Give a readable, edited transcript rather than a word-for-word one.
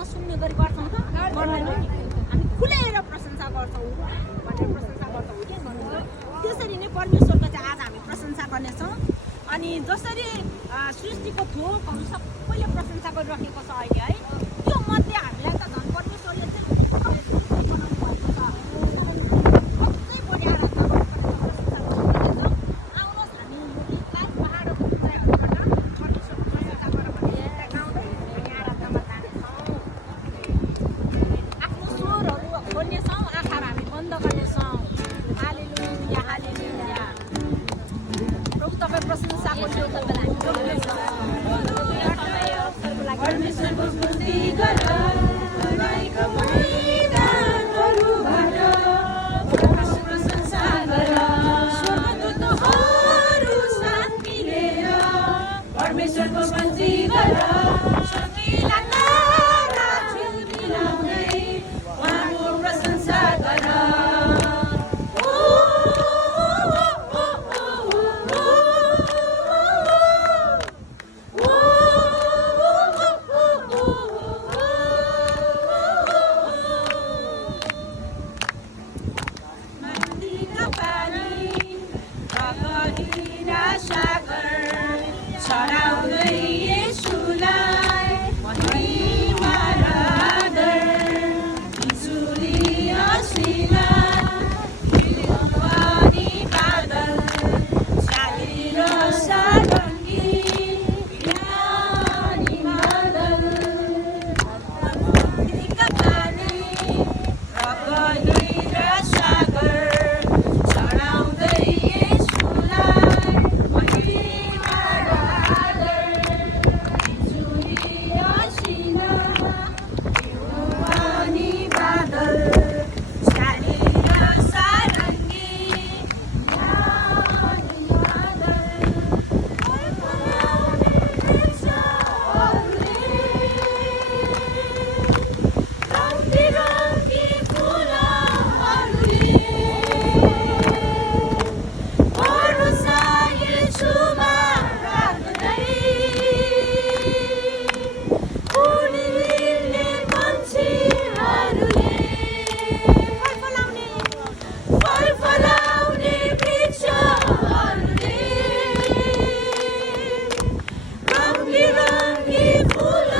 नसुन्ने गरी गर्छौँ त गर्दैन हामी खुलेर प्रशंसा गर्छौँ भनेर प्रशंसा गर्छौँ के गर्नु त्यसरी नै परमेश्वरको चाहिँ आज हामी प्रशंसा गर्नेछौँ अनि जसरी सृष्टिको थोकहरू सबैले प्रशंसा गरिरहेको छ अहिले है